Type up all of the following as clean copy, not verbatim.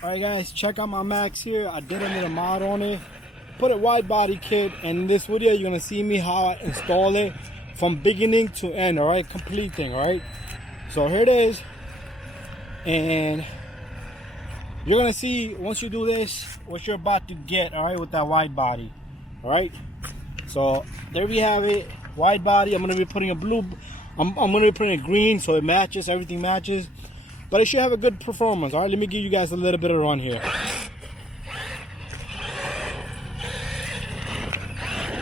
Alright guys, check out my Max here. I did a little mod on it. Put a wide body kit, and in this video you're gonna see me how I install it from beginning to end, alright? Complete thing, alright? So here it is. And you're gonna see once you do this what you're about to get, alright, with that wide body. Alright? So there we have it. Wide body. I'm gonna be putting a blue, I'm gonna be putting a green so it matches, everything matches. But it should have a good performance. Alright, let me give you guys a little bit of run here.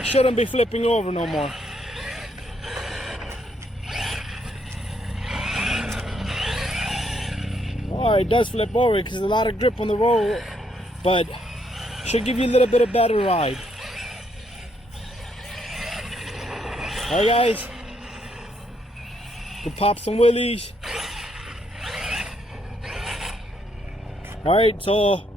Shouldn't be flipping over no more. Alright, it does flip over because there's a lot of grip on the road, but should give you a little bit of better ride. Alright guys, to pop some wheelies. Alright, so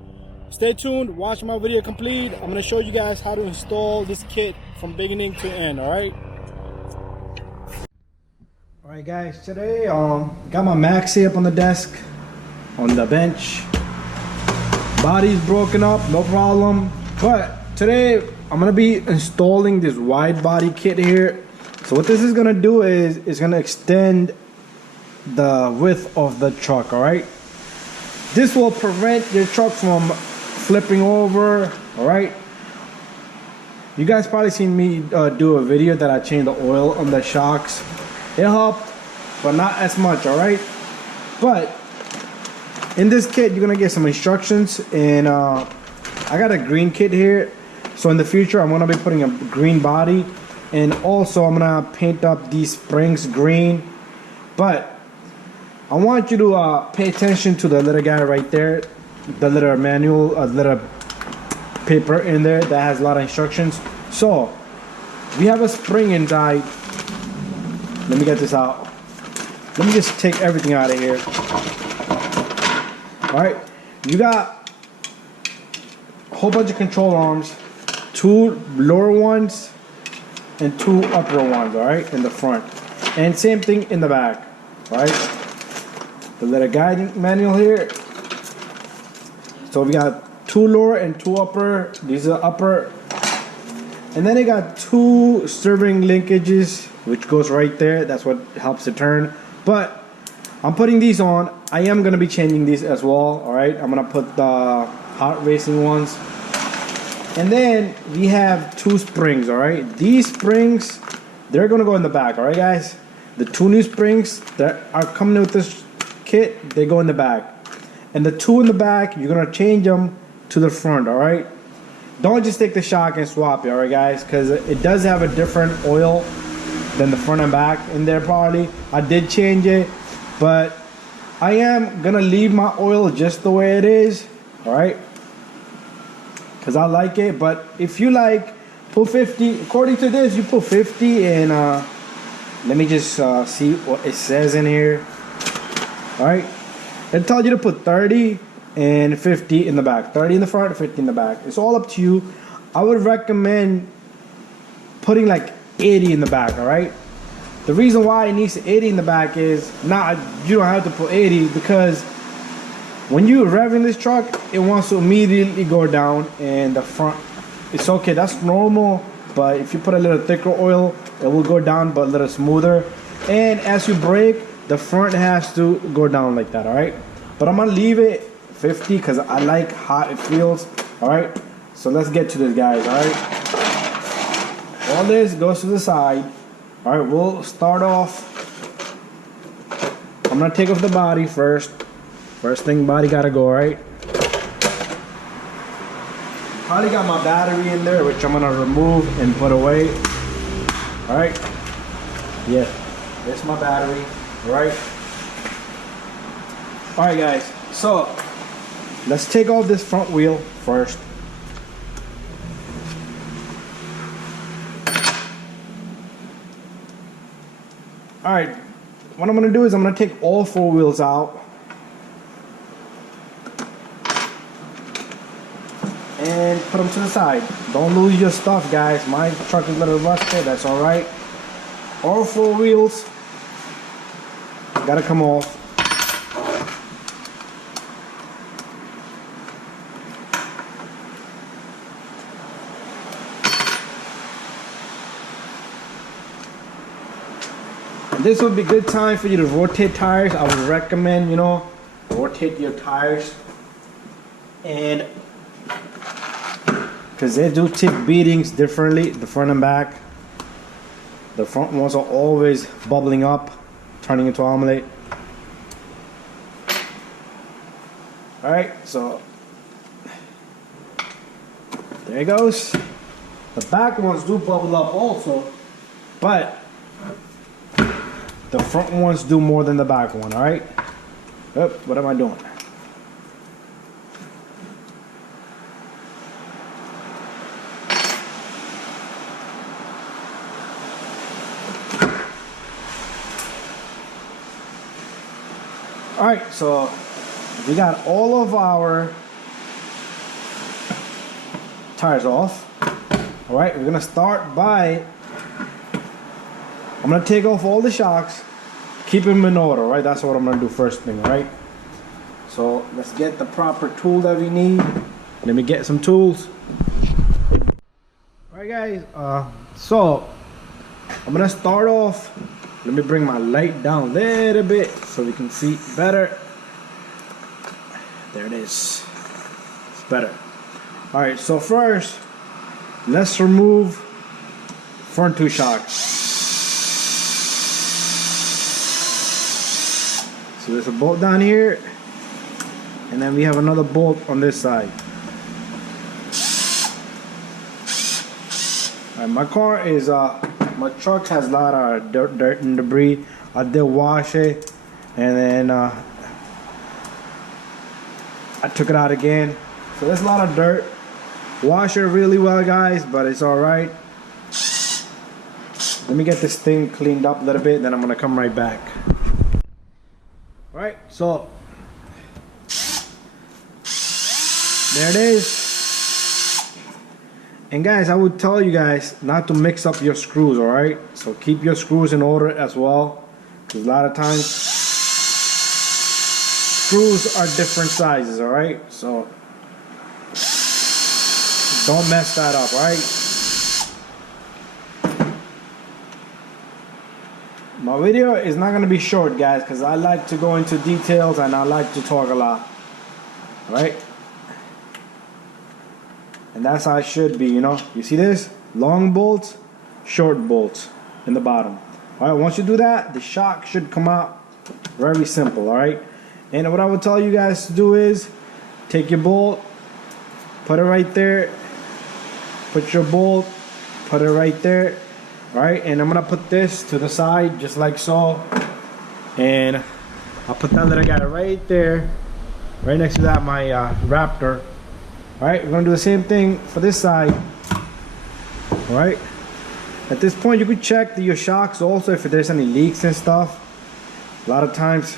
stay tuned, watch my video complete. I'm going to show you guys how to install this kit from beginning to end, alright? Alright guys, today got my Max here up on the desk, on the bench. Body's broken up, no problem. But today I'm going to be installing this wide body kit here. So what this is going to do is it's going to extend the width of the truck, alright? This will prevent your truck from flipping over, alright? You guys probably seen me do a video that I changed the oil on the shocks. It helped, but not as much, alright? But in this kit, you're gonna get some instructions, and I got a green kit here. So in the future, I'm gonna be putting a green body, and also I'm gonna paint up these springs green. But I want you to pay attention to the little guy right there, the little manual, little paper in there that has a lot of instructions. So we have a spring inside. Let me get this out. Let me just take everything out of here. All right, you got a whole bunch of control arms, 2 lower ones and 2 upper ones, all right, in the front, and same thing in the back, all right? The little guiding manual here. So we got 2 lower and 2 upper. These are upper. And then they got 2 steering linkages, which goes right there. That's what helps it turn. But I'm putting these on. I am going to be changing these as well. Alright, I'm going to put the hot racing ones. And then we have 2 springs. Alright, these springs, they're going to go in the back. Alright guys, the 2 new springs that are coming with this kit, they go in the back, and the 2 in the back, you're gonna change them to the front. All right, don't just take the shock and swap it, all right guys, because it does have a different oil than the front and back in there. Probably I did change it, but I am gonna leave my oil just the way it is, all right, because I like it. But if you like, put 50. According to this, you put 50, and let me just see what it says in here. Alright, it tells you to put 30 and 50 in the back. 30 in the front, 50 in the back. It's all up to you. I would recommend putting like 80 in the back, alright? The reason why it needs 80 in the back is, you don't have to put 80, because when you're revving this truck, it wants to immediately go down, and the front, it's okay, that's normal. But if you put a little thicker oil, it will go down, but a little smoother. And as you brake, the front has to go down like that, all right? But I'm gonna leave it 50 because I like how it feels, all right? So let's get to this, guys, all right? All this goes to the side. All right, we'll start off. I'm gonna take off the body first. First thing, body gotta go, all right? Probably got my battery in there, which I'm gonna remove and put away, all right? Yeah, that's my battery. Alright guys, so let's take off this front wheel first. Alright, what I'm going to do is I'm going to take all 4 wheels out and put them to the side. Don't lose your stuff, guys. My truck is a little rusted, that's alright. All 4 wheels gotta come off. This would be good time for you to rotate tires. I would recommend, you know, rotate your tires, and because they do take beatings differently, the front and back. The front ones are always bubbling up, turning into omelette. Alright, so there it goes. The back ones do bubble up also, but the front ones do more than the back one, alright? Oop, what am I doing? Alright, so we got all of our tires off. Alright, we're gonna start by, I'm gonna take off all the shocks, keep them in order, right? That's what I'm gonna do first thing, right? So let's get the proper tool that we need. Let me get some tools. Alright guys, so I'm gonna start off. Let me bring my light down a little bit so we can see better. There it is. It's better. Alright, so first, let's remove front two shocks. So there's a bolt down here, and then we have another bolt on this side. Alright, my car is my truck has a lot of dirt and debris. I did wash it, and then I took it out again. So there's a lot of dirt. Wash it really well, guys, but it's alright. Let me get this thing cleaned up a little bit, then I'm gonna come right back. Alright, so there it is. And guys, I would tell you guys not to mix up your screws, alright? So keep your screws in order as well, because a lot of times screws are different sizes, alright? So don't mess that up, alright? My video is not going to be short, guys, because I like to go into details and I like to talk a lot, alright? And that's how it should be, you know. You see this? Long bolts, short bolts in the bottom. Alright, once you do that, the shock should come out very simple, alright? And what I would tell you guys to do is take your bolt, put it right there, put your bolt, put it right there, alright? And I'm gonna put this to the side just like so. And I'll put that little guy right there, right next to that, my Raptor. Alright, we're going to do the same thing for this side. Alright. At this point, you could check your shocks also if there's any leaks and stuff. A lot of times,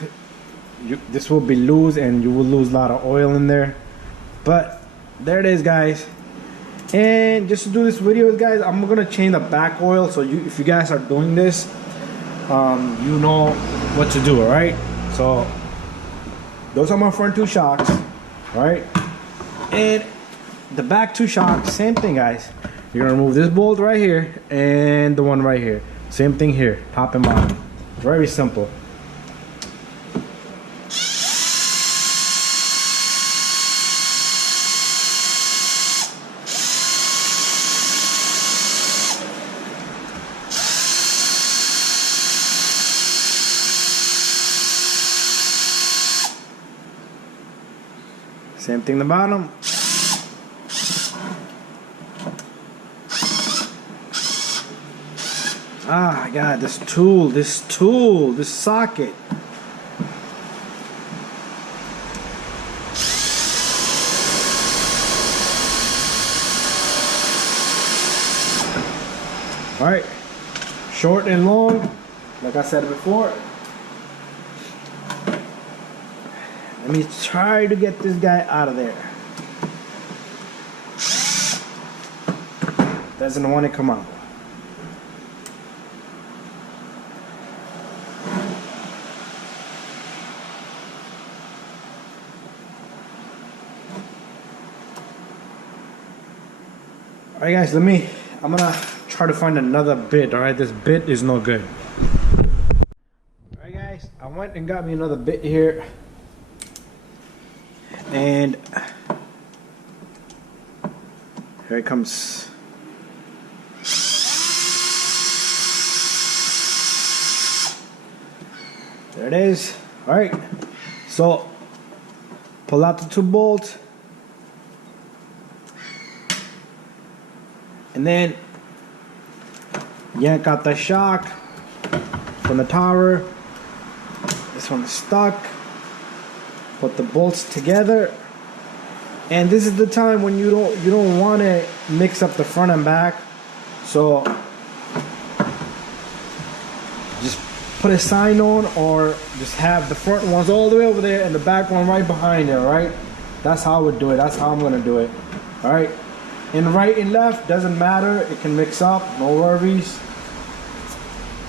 this will be loose and you will lose a lot of oil in there. But, there it is, guys. And just to do this video, guys, I'm going to change the back oil. So, if you guys are doing this, you know what to do, alright? So, those are my front two shocks. Alright. And the back two shocks, same thing, guys. You're gonna remove this bolt right here and the one right here. Same thing here, top and bottom. Very simple. Same thing the bottom. Ah, God, this socket. All right, short and long, like I said before. Let me try to get this guy out of there. Doesn't want to come out. Alright guys, I'm gonna try to find another bit, alright? This bit is no good. went and got me another bit here, and here it comes. There it is. All right, so pull out the 2 bolts, and then yank out the shock from the tower. This one's stuck. Put the bolts together, and this is the time when you don't want to mix up the front and back. So just put a sign on, or just have the front ones all the way over there and the back one right behind there. Right? That's how I would do it. That's how I'm gonna do it. All right. And right and left doesn't matter. It can mix up. No worries.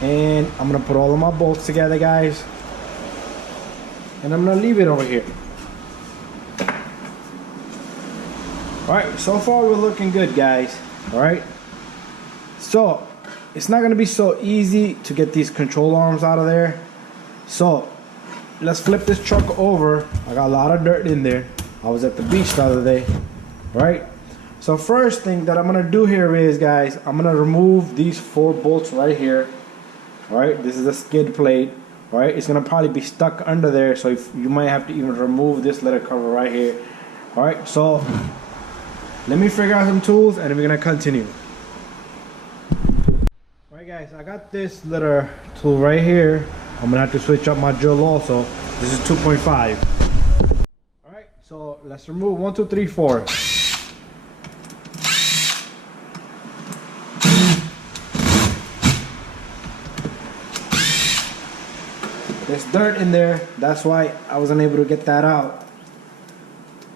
And I'm gonna put all of my bolts together, guys. And I'm gonna leave it over here. Alright, so far we're looking good, guys. Alright. So it's not gonna be so easy to get these control arms out of there. So let's flip this truck over. I got a lot of dirt in there. I was at the beach the other day. Right? So first thing that I'm gonna do here is, guys, I'm gonna remove these 4 bolts right here. Alright, this is a skid plate. Alright, it's gonna probably be stuck under there, so you might have to even remove this little cover right here. Alright, so let me figure out some tools and then we're gonna continue. Alright guys, I got this little tool right here. I'm gonna have to switch up my drill also. This is 2.5. Alright, so let's remove 1, 2, 3, 4. There's dirt in there, that's why I wasn't able to get that out.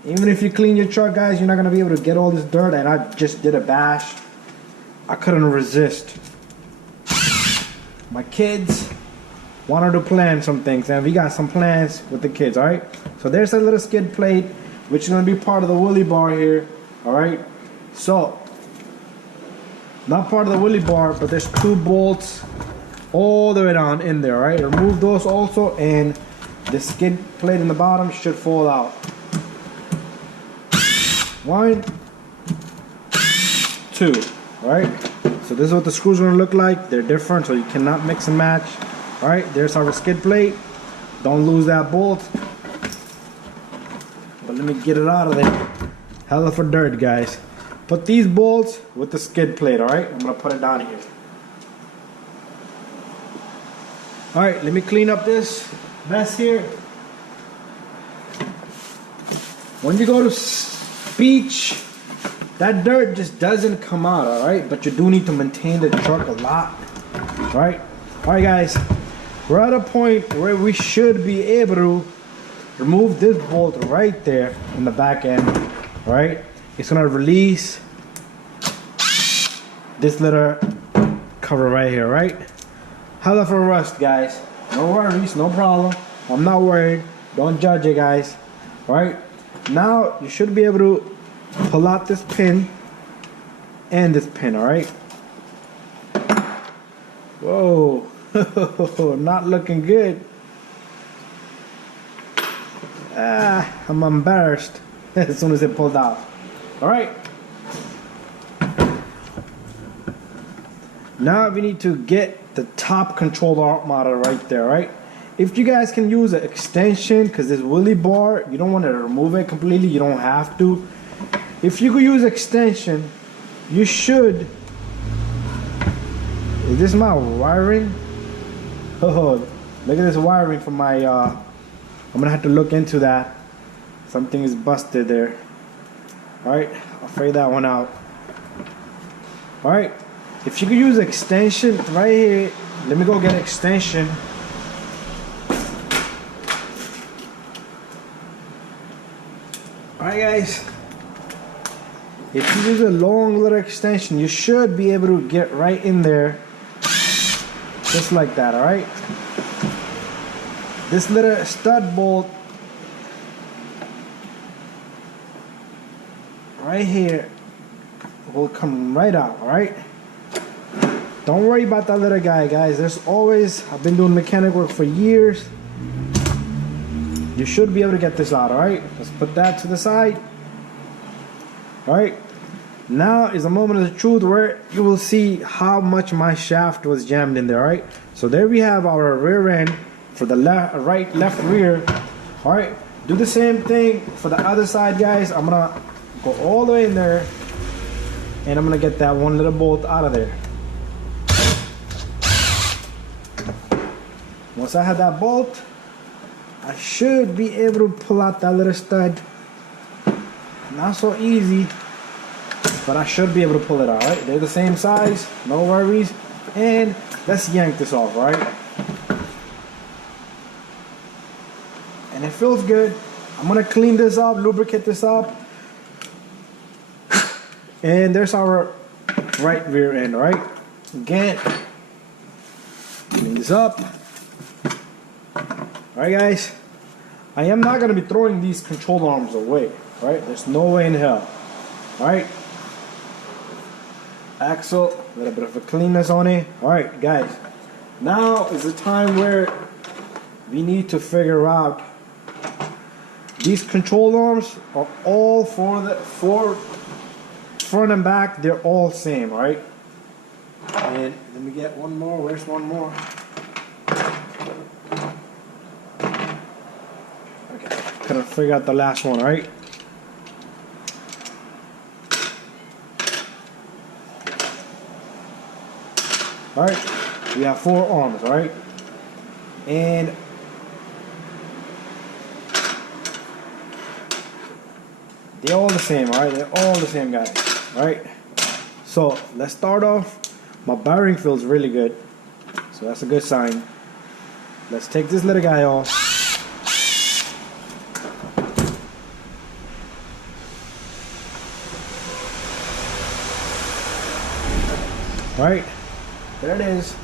Even if you clean your truck, guys, you're not gonna be able to get all this dirt, and I just did a bash. I couldn't resist. My kids wanted to plan some things, and we got some plans with the kids, alright? So there's a little skid plate, which is gonna be part of the wheelie bar here, alright? So, not part of the wheelie bar, but there's 2 bolts all the way down in there, right? Remove those also, and the skid plate in the bottom should fall out. 1, 2, right? So this is what the screws are gonna look like. They're different, so you cannot mix and match. All right, there's our skid plate. Don't lose that bolt. But let me get it out of there. Hella for dirt, guys. Put these bolts with the skid plate, all right? I'm gonna put it down here. All right, let me clean up this mess here. When you go to beach, that dirt just doesn't come out, all right? But you do need to maintain the truck a lot, all right? All right, guys, we're at a point where we should be able to remove this bolt right there in the back end, all right? It's gonna release this little cover right here, right? Hella for rust, guys. No worries, no problem. I'm not worried. Don't judge it, guys. All right? Now you should be able to pull out this pin and this pin, all right? Whoa, not looking good. I'm embarrassed as soon as it pulled out. All right. Now we need to get the top control arm out of right there, right? If you guys can use an extension, because this wheelie bar, you don't want to remove it completely, you don't have to. If you could use extension, you should. Is this my wiring? Oh, look at this wiring for my, I'm gonna have to look into that. Something is busted there. All right, I'll figure that one out. All right. If you could use extension right here, let me go get extension. Alright guys, if you use a long little extension, you should be able to get right in there, just like that, alright? This little stud bolt right here will come right out, alright? Don't worry about that little guy, guys. There's always, I've been doing mechanic work for years. you should be able to get this out. All right, let's put that to the side. All right, now is a moment of the truth where you will see how much my shaft was jammed in there. All right, so there we have our rear end for the left rear. All right, do the same thing for the other side, guys. I'm gonna go all the way in there, and I'm gonna get that one little bolt out of there. Once I have that bolt, I should be able to pull out that little stud. Not so easy, but I should be able to pull it out. Right? They're the same size, no worries. And let's yank this off, right? And it feels good. I'm gonna clean this up, lubricate this up. And there's our right rear end, right? Again, clean this up. Alright guys, I am not going to be throwing these control arms away, right? There's no way in hell. Alright, axle, a little bit of a cleanness on it. Alright guys, now is the time where we need to figure out, these control arms are all for front and back, they're all same, alright? And let me get one more, where's one more? Couldn't figure out the last one, right? Alright, we have 4 arms, right? And they're all the same, alright? They're all the same, guys, alright? So let's start off. My bearing feels really good, so that's a good sign. Let's take this little guy off. Alright, there it is.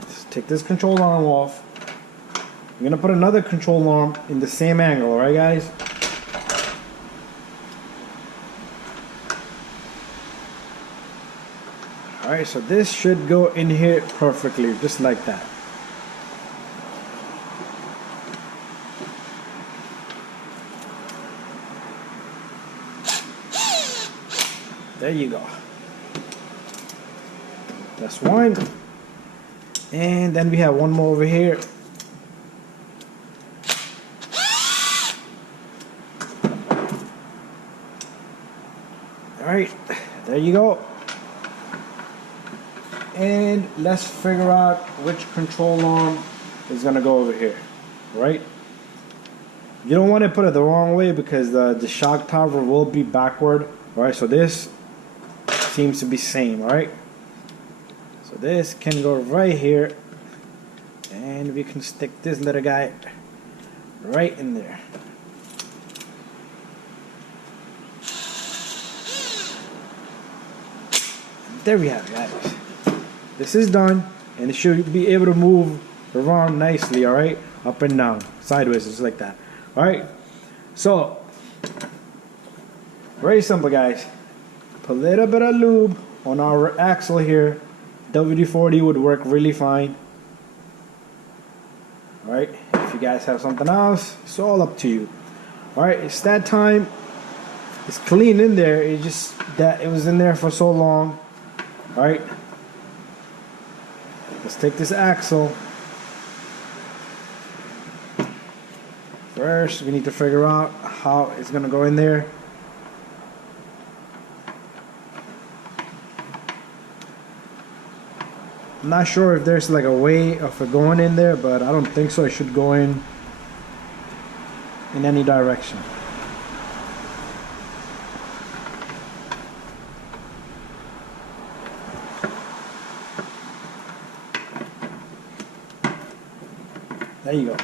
Let's take this control arm off. I'm gonna put another control arm in the same angle, alright guys? Alright, so this should go in here perfectly, just like that. There you go. That's one. And then we have one more over here. Alright, there you go. And let's figure out which control arm is gonna go over here. Right? You don't want to put it the wrong way because the shock tower will be backward. Alright, so this seems to be same, alright? So this can go right here, and we can stick this little guy right in there. There we have it, guys. This is done, and it should be able to move around nicely, alright? Up and down, sideways, just like that. Alright? So, very simple, guys. Put a little bit of lube on our axle here. WD-40 would work really fine. Alright, if you guys have something else, it's all up to you. Alright, it's that time. It's clean in there. It just that it was in there for so long. Alright, let's take this axle. First, we need to figure out how it's gonna go in there. I'm not sure if there's like a way of it going in there, but I don't think so. It should go in any direction. There you go.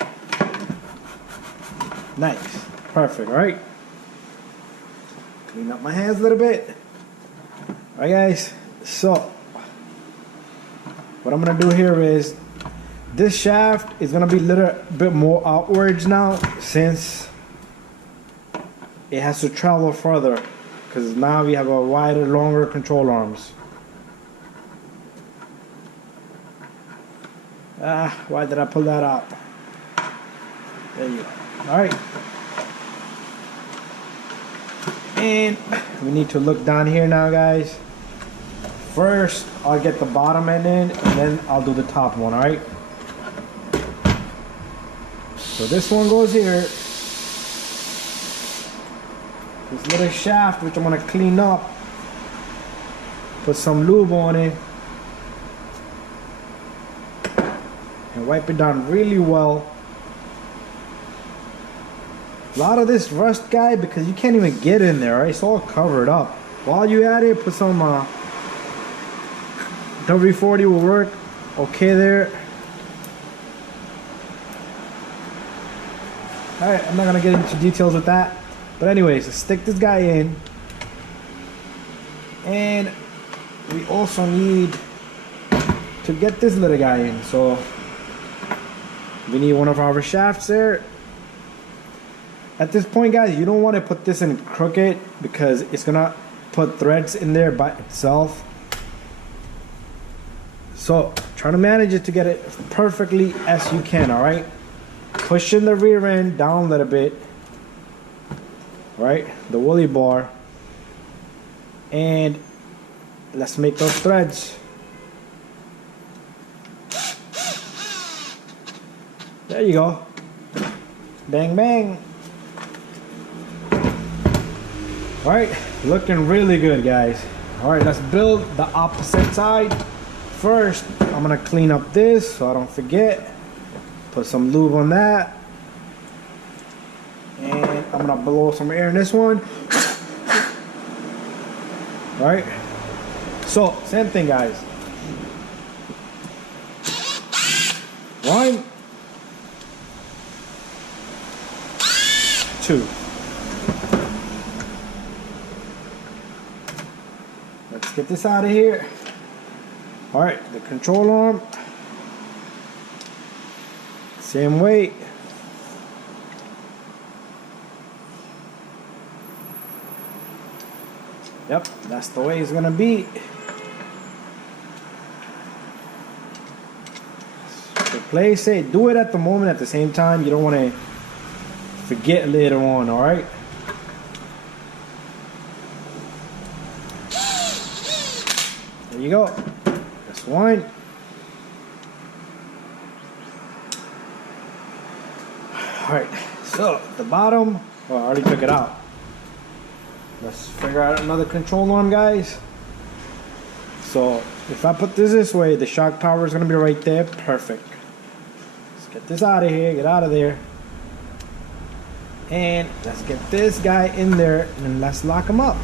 Nice. Perfect, right? Clean up my hands a little bit. Alright guys, so what I'm gonna do here is this shaft is gonna be a little bit more outwards now since it has to travel further because now we have a wider, longer control arms. Why did I pull that out? There you go. Alright. And we need to look down here now, guys. First, I'll get the bottom end in, and then I'll do the top one, alright? So this one goes here. This little shaft, which I'm gonna clean up. Put some lube on it. And wipe it down really well. A lot of this rust, guy, because you can't even get in there, right? It's all covered up. While you at it, put some WD-40 will work. Okay there. Alright, I'm not gonna get into details with that. But anyways, let's stick this guy in. And we also need to get this little guy in. So we need one of our shafts there. At this point, guys, you don't want to put this in crooked because it's gonna put threads in there by itself. So try to manage it to get it perfectly as you can, alright? Pushing the rear end down a little bit, right? The woolly bar. And let's make those threads. There you go. Bang, bang. Alright, looking really good, guys. Alright, let's build the opposite side. First, I'm gonna clean up this so I don't forget. Put some lube on that. And I'm gonna blow some air in this one. Alright. So, same thing, guys. 1, 2. Let's get this out of here. Alright, the control arm. Same way. Yep, that's the way it's gonna be. Replace it. Do it at the moment at the same time. You don't want to forget later on, alright? There you go. That's one. Alright, so the bottom, well, I already took it out. Let's figure out another control arm, guys. So if I put this way, the shock tower is going to be right there. Perfect. Let's get this out of here. Get out of there. And let's get this guy in there and let's lock him up.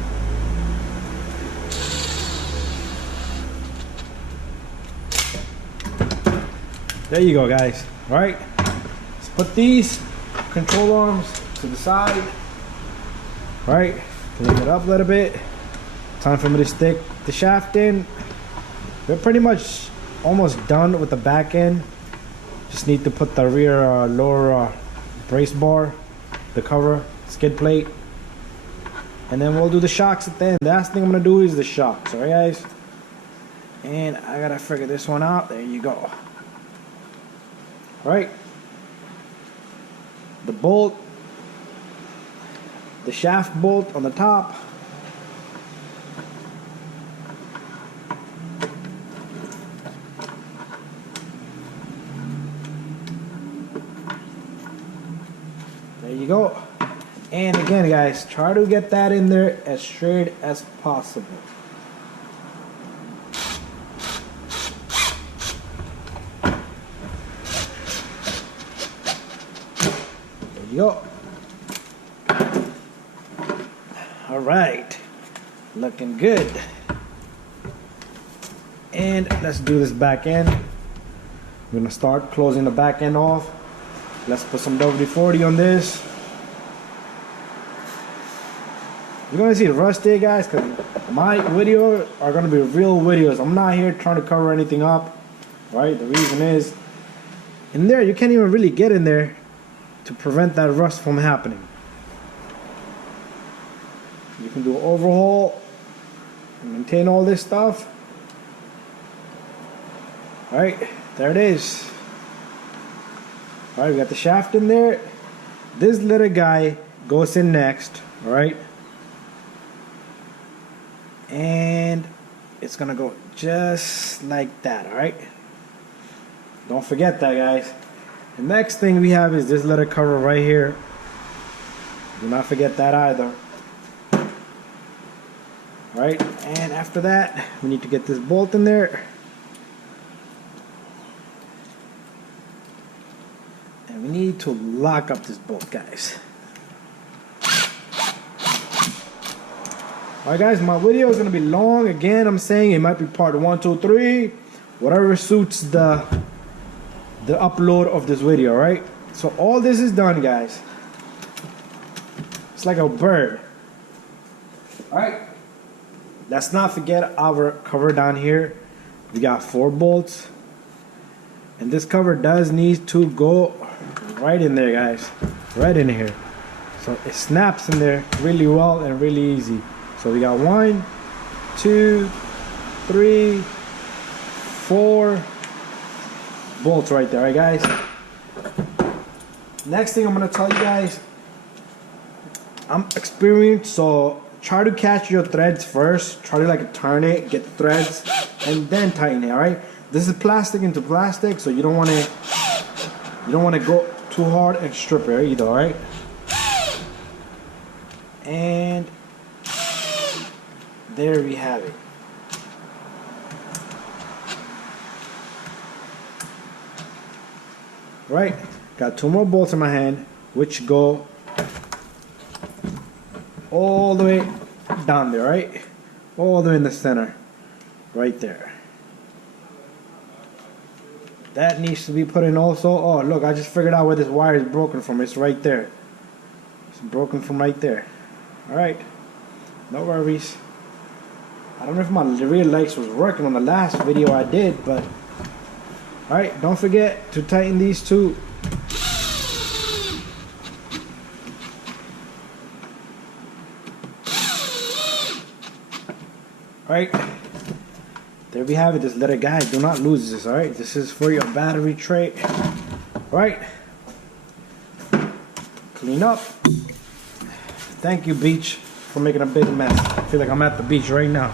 There you go, guys. All right. Let's put these control arms to the side. All right. Clean it up a little bit. Time for me to stick the shaft in. We're pretty much almost done with the back end. Just need to put the rear lower brace bar, the cover, skid plate, and then we'll do the shocks at the end. The last thing I'm gonna do is the shocks, alright guys? And I gotta figure this one out. There you go. Alright. The bolt, the shaft bolt on the top. There you go. And again, guys, try to get that in there as straight as possible. There you go. All right, looking good. And let's do this back end. We're gonna start closing the back end off. Let's put some WD-40 on this. You're gonna see the rust there, guys, because my videos are gonna be real videos. I'm not here trying to cover anything up, right? The reason is, in there, you can't even really get in there to prevent that rust from happening. You can do an overhaul and maintain all this stuff. All right, there it is. All right, we got the shaft in there. This little guy goes in next, all right? And it's gonna go just like that, all right? Don't forget that, guys. The next thing we have is this little cover right here. Do not forget that either. All right, and after that, we need to get this bolt in there. And we need to lock up this bolt, guys. Alright guys, my video is going to be long. Again, I'm saying it might be part 1, 2, 3. Whatever suits the upload of this video, right? So all this is done, guys. It's like a bird. Alright. Let's not forget our cover down here. We got 4 bolts. And this cover does need to go right in there, guys. Right in here. So it snaps in there really well and really easy. So we got 1, 2, 3, 4 bolts right there, right guys? Next thing I'm gonna tell you guys, I'm experienced, so try to catch your threads first. Try to like turn it, get the threads, and then tighten it, alright? This is plastic into plastic, so you don't wanna go too hard and strip it either, alright? And there we have it. Right, got 2 more bolts in my hand, which go all the way down there, right? All the way in the center, right there. That needs to be put in also. Oh, look, I just figured out where this wire is broken from. It's right there. It's broken from right there. All right, no worries. I don't know if my rear legs was working on the last video I did, but alright, don't forget to tighten these 2. Alright, there we have it, this little guy. Do not lose this, alright? This is for your battery tray. Alright, clean up. Thank you, beach, for making a big mess. I feel like I'm at the beach right now.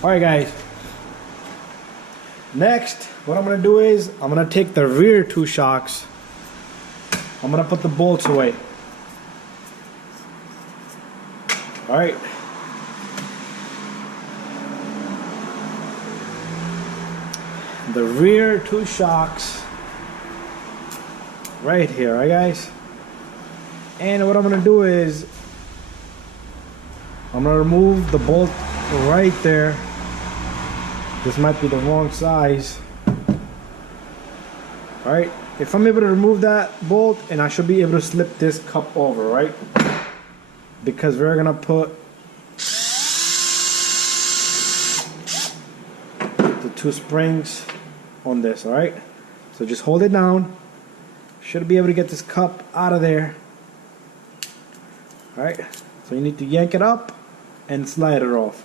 Alright guys, next what I'm going to do is I'm going to take the rear 2 shocks. I'm going to put the bolts away. Alright. The rear 2 shocks right here, alright guys? And what I'm going to do is I'm going to remove the bolt right there. This might be the wrong size. Alright, if I'm able to remove that bolt, and I should be able to slip this cup over, right? Because we're gonna put the 2 springs on this, alright? So just hold it down. Should be able to get this cup out of there. Alright, so you need to yank it up and slide it off.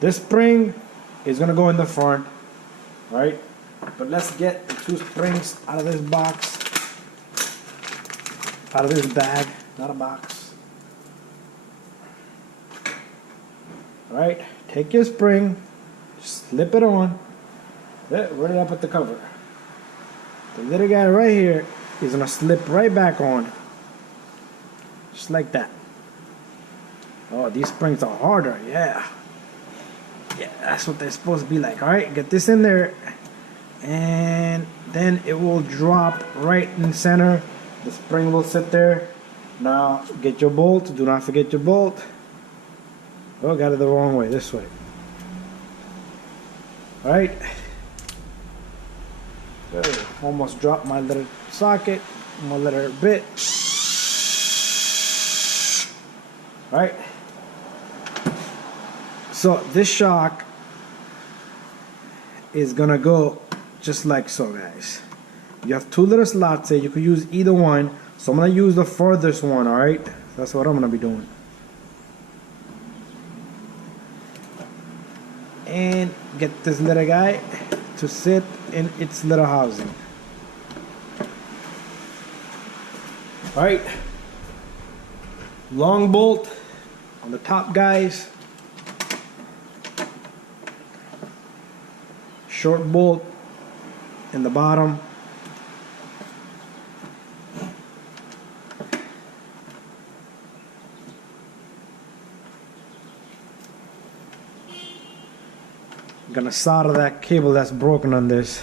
This spring is gonna go in the front, right? But let's get the 2 springs out of this box, out of this bag, not a box. All right, take your spring, slip it on. Where did I put the cover? The little guy right here is gonna slip right back on, just like that. Oh, these springs are harder, yeah. Yeah, that's what they're supposed to be like. Alright, get this in there, and then it will drop right in the center. The spring will sit there. Now get your bolt. Do not forget your bolt. Oh, got it the wrong way. This way. Alright. Almost dropped my little socket, my little bit. Alright. So this shock is gonna go just like so, guys. You have 2 little slots here. You could use either one. So I'm gonna use the furthest one, alright? That's what I'm gonna be doing. And get this little guy to sit in its little housing. All right, long bolt on the top, guys. Short bolt in the bottom. I'm gonna solder that cable that's broken on this.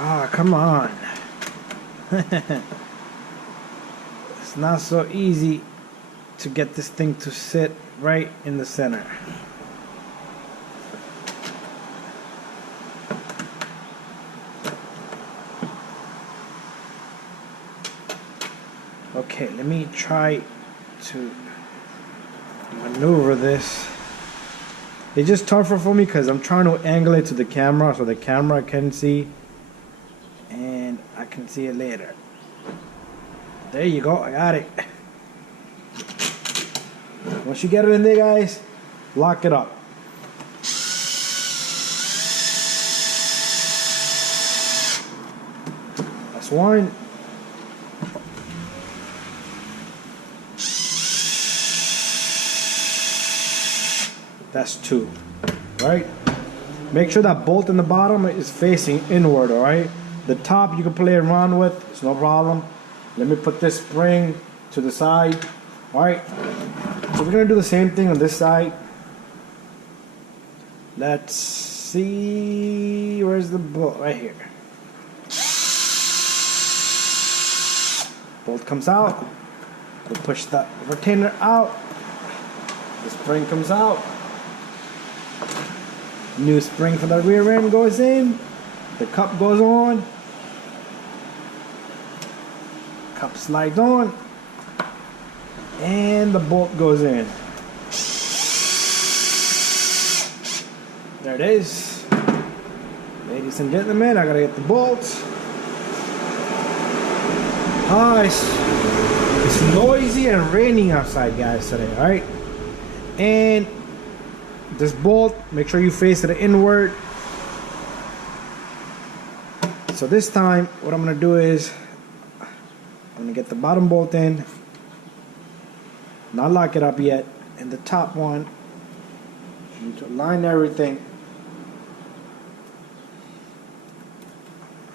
Ah, come on. It's not so easy to get this thing to sit right in the center. Okay, let me try to maneuver this. It's just tougher for me because I'm trying to angle it to the camera so the camera can see and I can see it later. There you go, I got it. Once you get it in there, guys, lock it up. That's one. That's two, right? Make sure that bolt in the bottom is facing inward, all right? The top you can play around with, it's no problem. Let me put this spring to the side, all right? So we're gonna do the same thing on this side. Let's see, where's the bolt? Right here. Bolt comes out. We push that retainer out. The spring comes out. New spring for the rear end goes in. The cup goes on. Cup slides on. And the bolt goes in. There it is. Ladies and gentlemen, I gotta get the bolts. Ah, it's noisy and raining outside, guys, today, alright? And this bolt, make sure you face it inward. So this time, what I'm gonna do is, I'm gonna get the bottom bolt in, not lock it up yet, and the top one, you need to align everything.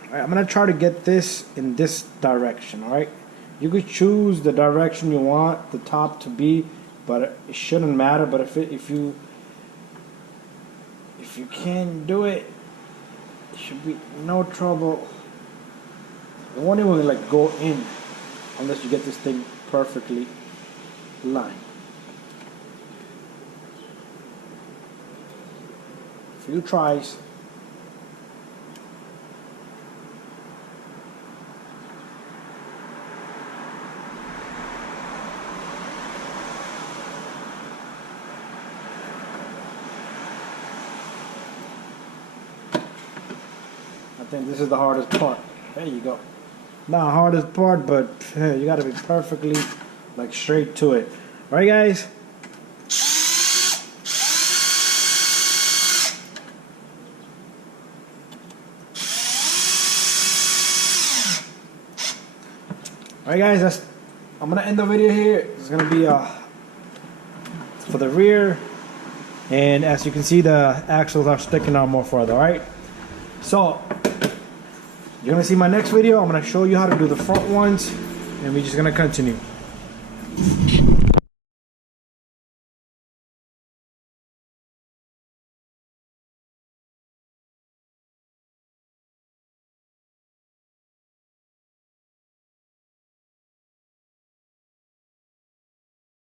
Alright, I'm gonna try to get this in this direction, alright? You could choose the direction you want the top to be, but it shouldn't matter. But if you can do it, it should be no trouble. It won't even like go in unless you get this thing perfectly aligned. A few tries. I think this is the hardest part. There you go. Not hardest part, but you gotta be perfectly like straight to it. Alright, guys. Alright, guys, I'm gonna end the video here. It's gonna be for the rear, and as you can see, the axles are sticking out more further. Alright, so you're gonna see my next video. I'm gonna show you how to do the front ones, and we're just gonna continue.